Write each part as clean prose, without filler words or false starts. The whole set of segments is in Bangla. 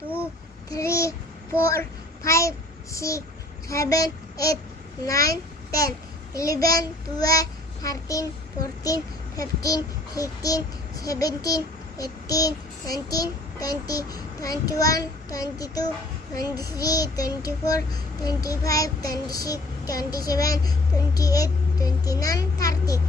2, 3, 4, 5, 6, 7, 8, 9, 10, 11, 12, 13, 14, 15, 16, 17, 18, 19, 20, 21, 22, 23, 24, 25, 26, 27, 28, 29, 30,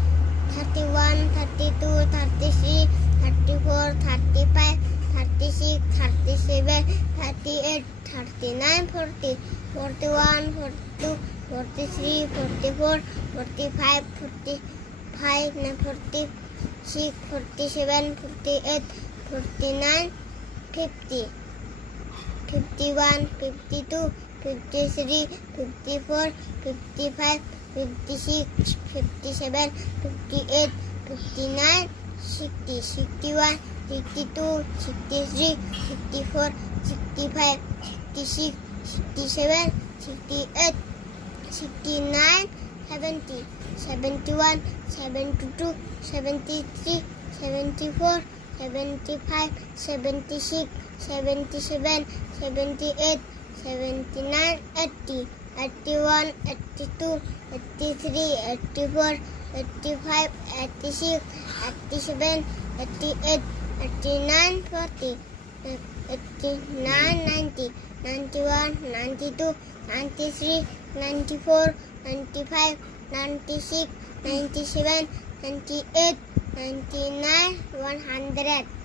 31, 32, 33, 34, 35, 36, 37, 38, 39, 40, 41, 42, 43, 44, 45, 46, 47, 48, 49, 50, 51, 52, 53, 54, 55, 56, 57, 58, 59, 60, 61, 62, 63, 64, 65, 66, 67, 68, 69, 70, 71, 72, 73, 74, 75, 76, 77, 78, 79, 80, 81, 82, 83, 84, 85, 86, 87, 88, 89, 40, 89, 90, 91, 92, 93, 94, 95, 96, 97, 98, 99, 100.